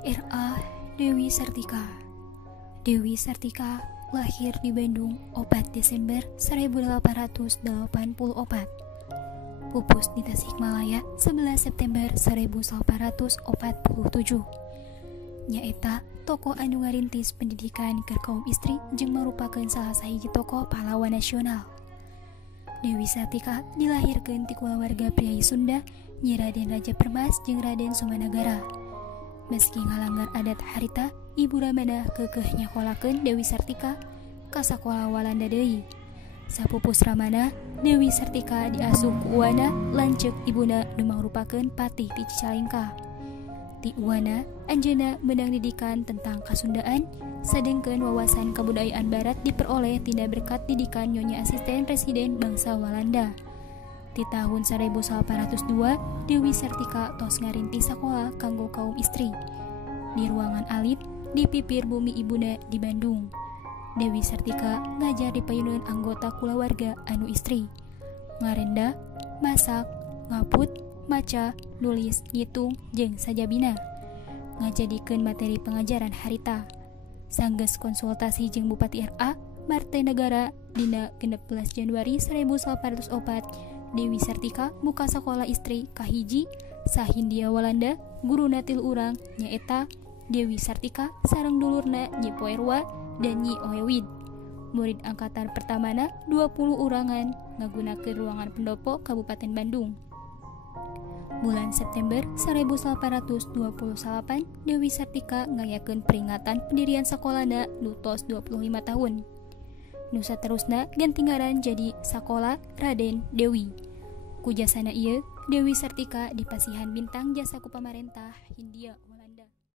R.A. Dewi Sartika. Dewi Sartika lahir di Bandung 4 Desember 1884. Pupus di Tasikmalaya 11 September 1847. Nyaeta tokoh anu ngarintis pendidikan ke kaum istri jeung merupakan salah sahiji tokoh pahlawan nasional. Dewi Sartika dilahirkeun ti kulawarga priai Sunda nyi Raden Raja Permas jeung Raden Sumanagara. Meski ngalanggar adat harita, ibu ramana keukeuh nyakolakeun Dewi Sartika ka sakola Walanda deui. Sapupus ramana, Dewi Sartika diasuh ku uwana lanceuk ibuna nu mangrupakeun patih ti Cicalengka. Ti uwana, anjeunna meunang didikan tentang kasundaan, sadengkeun wawasan kabudayaan barat diperoleh tina berkat didikan Nyonya Asisten Presiden bangsa Walanda. Di tahun 1802, Dewi Sartika tos ngarintis sakola kanggo kaum istri. Di ruangan alit, di pipir bumi ibuna di Bandung. Dewi Sartika ngajar di payuneun anggota kulawarga anu istri. Ngarenda, masak, ngaput, maca, nulis, ngitung, jeung sajabina. Ngajadikeun materi pengajaran harita. Sanggeus konsultasi jeung Bupati R.A. Martanegara dina 16 Januari 1804, Dewi Sartika buka sakola istri kahiji sa Hindia Walanda, guruna tilu urang nyaeta Dewi Sartika sareng dulurna Nyi Poerwa dan Nyi Oewid. Murid angkatan pertamana 20 urangan ngagunakeun ruangan pendopo Kabupaten Bandung. Bulan September 1828, Dewi Sartika ngayakeun peringatan pendirian sakolana nu tos 25 tahun. Nu saterusna ganti ngaran jadi Sakola Raden Dewi. Ku jasana ieu, Dewi Sartika dipasihan bintang jasa ku pamarentah Hindia.